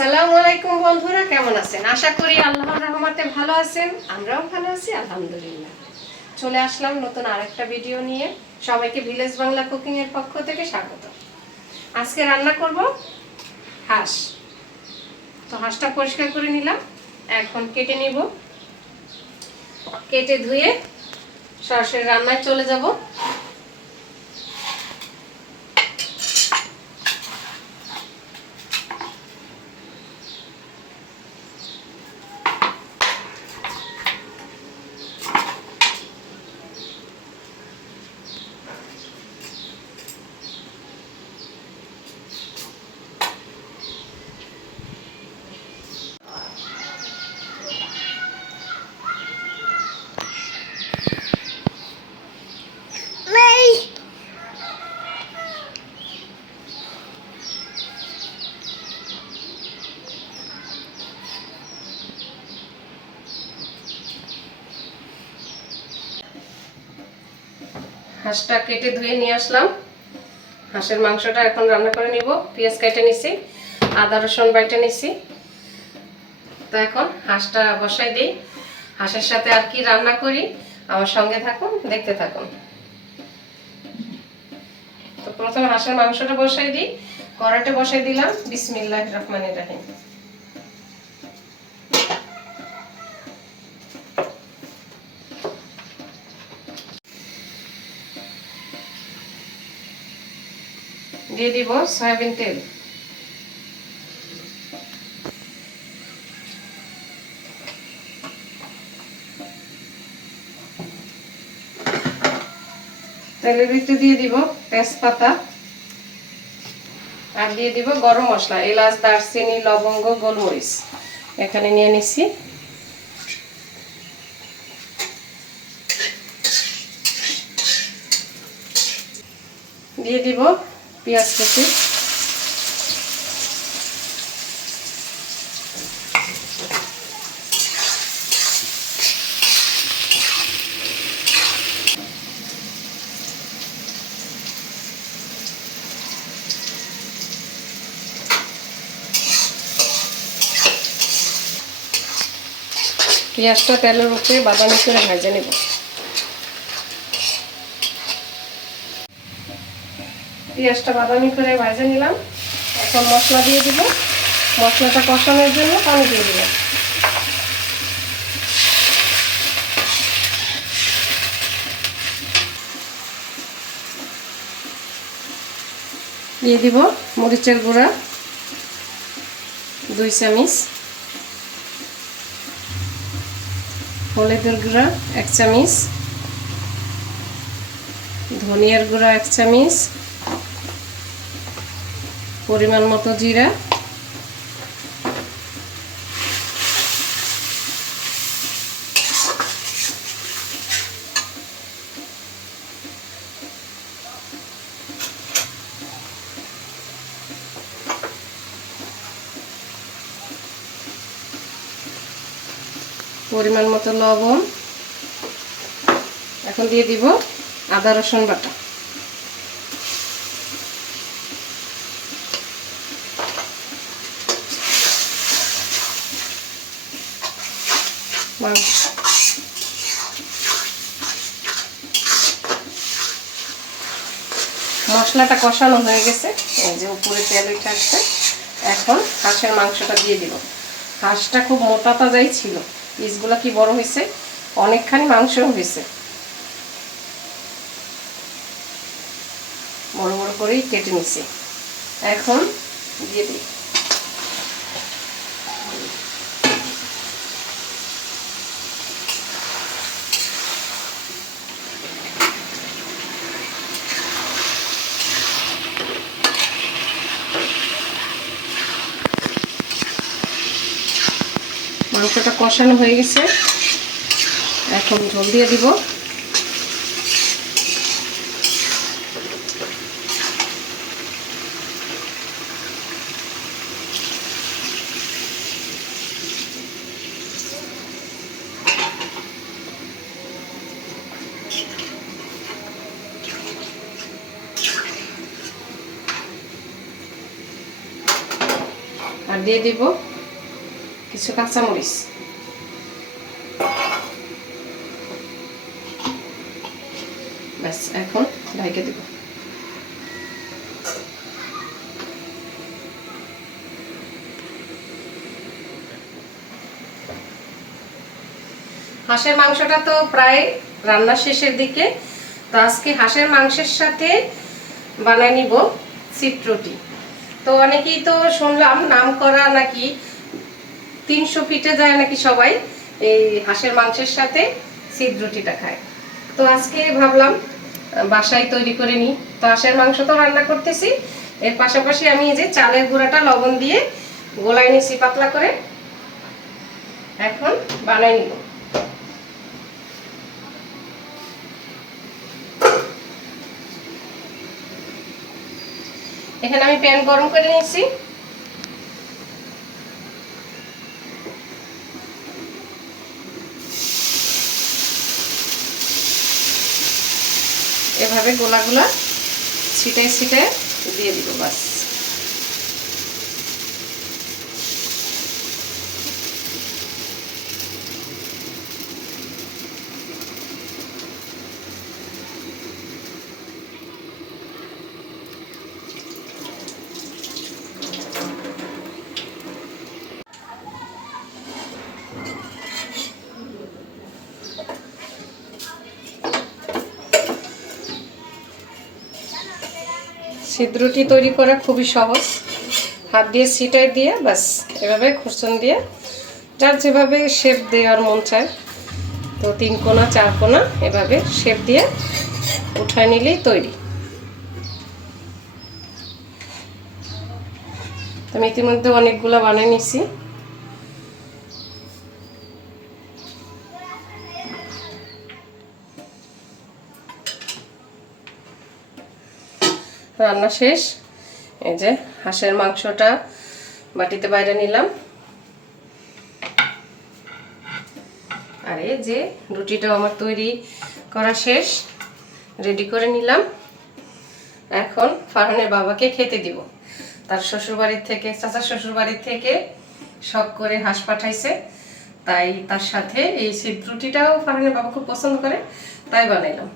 আসসালামু আলাইকুম বন্ধুরা, কেমন আছেন? আশা করি আল্লাহর রহমতে ভালো আছেন। আমরাও ভালো আছি, আলহামদুলিল্লাহ। চলে আসলাম নতুন আরেকটা ভিডিও নিয়ে। সবাইকে ভিলেজ বাংলা কুকিং এর পক্ষ থেকে স্বাগত। আজকে রান্না করব হাঁস। তো হাঁসটা পরিষ্কার করে নিলাম। এখন কেটে নিব। কেটে ধুয়ে সরাসরি রান্নায় চলে যাব। হাঁসটা কেটে ধুয়ে নিয়ে আসলাম। হাঁসের মাংসটা এখন রান্না করে নিব। পেঁয়াজ কেটে নিছি, আদা, রসুন বাইটে নিছি। তো এখন হাঁসটা বসাই দিই। হাঁসের সাথে আর কি রান্না করি, আমার সঙ্গে থাকুন, দেখতে থাকুন। তো প্রথমে হাঁসের মাংসটা বসাই দিই। কড়াইতে বসাই দিলাম। বিসমিল্লাহ রহমান রাহিম। দিয়ে দিব সয়াবিন তেল। তেলের ভিতরে দিয়ে দিব তেজপাতা। আর দিয়ে দিব গরম মশলা, এলাচ, দারচিনি, লবঙ্গ, গোলমরিচ। এখানে নিয়ে নিছি। দিয়ে দিব পেঁয়াজ কুচি। পেঁয়াজটা তেলের উপরে বাদামি করে ভেজে নেব। পেঁয়াজটা বাদামি করে ভেজে নিলাম। এখন মশলা দিয়ে দিব। মশলাটা কষানোর জন্য পানি দিয়ে দিলাম। দিয়ে দিব মরিচের গুঁড়া, দুই চামিচ। হলুদের গুঁড়া, এক চামিচ। ধনিয়ার গুঁড়া, এক চামিচ। পরিমাণ মতো জিরা। পরিমাণ মতো লবণ। এখন দিয়ে দিব আদা রসুন বাটা। মশলাটা কষানো হয়ে গেছে। এই যে উপরে তেল উঠে আসছে এখন হাঁসের মাংসটা দিয়ে দিব। হাঁসটা খুব মোটা তাজাই ছিল। পিসগুলো কি বড় হয়েছে? অনেকখানি মাংসও হয়েছে। বড় বড় করেই কেটে নিছি। এখন দিয়ে দিই। মাংসটা কষানো হয়ে গেছে। এখন ঝোল দিয়ে দিব। আর দিয়ে দিব। কিছু কাঁচামরিচ। ব্যাস, এখন ঢাইকে দিব। হাঁসের মাংসটা তো প্রায় রান্নার শেষের দিকে। তো আজকে হাঁসের মাংসের সাথে বানাই নিব সিট্রুটি তো অনেকেই তো শুনলাম নাম করা নাকি তিনশো ফিটে যায় নাকি সবাই এই হাঁসের মাংসের সাথে সিট রুটিটা খায়। তো আজকে ভাবলাম বাসায় তৈরি করে নিই। তো হাঁসের মাংস তো রান্না করতেছি। এর পাশাপাশি আমি এই যে চালের গুঁড়াটা লবণ দিয়ে গোলাই নিছি পাতলা করে। এখন বানাই নিব। এখানে আমি প্যান গরম করে নিয়েছি। এভাবে গোলাগুলা ছিটে ছিটে দিয়ে দিব বাস। ছিদ্রটি তৈরি করা খুবই সহজ। হাত দিয়ে ছিটাই দিয়ে, ব্যাস, এভাবে খুরসুন দিয়ে যার যেভাবে শেপ দেওয়ার মন চায়। তো তিন কোনা, চার কোনা, এভাবে শেপ দিয়ে উঠায় নিলেই তৈরি। আমি ইতিমধ্যে অনেকগুলো বানিয়ে নিছি রান্না শেষ। এই যে হাঁসের মাংসটা বাটিতে বাইরে নিলাম। আর এই যে রুটিটাও আমার তৈরি করা শেষ। রেডি করে নিলাম। এখন ফারহানের বাবাকে খেতে দিব। তার শ্বশুরবাড়ির থেকে চাচা শ্বশুরবাড়ির থেকে শখ করে হাঁস পাঠাইছে। তাই তার সাথে এই সিদ্ধ রুটিটাও ফারহানের বাবা খুব পছন্দ করে, তাই বানাইলাম।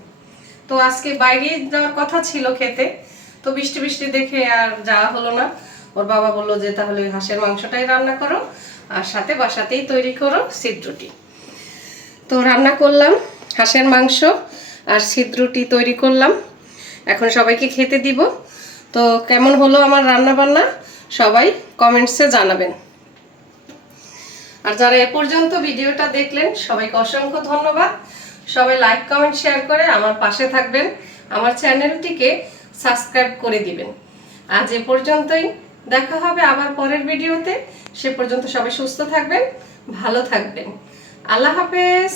তো আজকে বাইরে যাওয়ার কথা ছিল খেতে। তো বৃষ্টি বৃষ্টি দেখে আর যাওয়া হলো না। ওর বাবা বলল যে, তাহলে হাঁসের মাংসটাই রান্না করো আর সাথে বাসাতেই তৈরি করো সিদ্ধ রুটি। তো রান্না করলাম, হাঁসের মাংস আর সিদ্ধ রুটি তৈরি করলাম। এখন সবাইকে খেতে দিব। তো কেমন হলো আমার রান্না বান্না সবাই কমেন্টসে জানাবেন। আর যারা এ পর্যন্ত ভিডিওটা দেখলেন, সবাইকে অসংখ্য ধন্যবাদ। সবাই লাইক কমেন্ট শেয়ার করে আমার পাশে থাকবেন। আমার চ্যানেলটিকে সাবস্ক্রাইব করে দিবেন। আজ এ পর্যন্তই। দেখা হবে আবার পরের ভিডিওতে। সে পর্যন্ত সবাই সুস্থ থাকবেন, ভালো থাকবেন। আল্লাহ হাফেজ।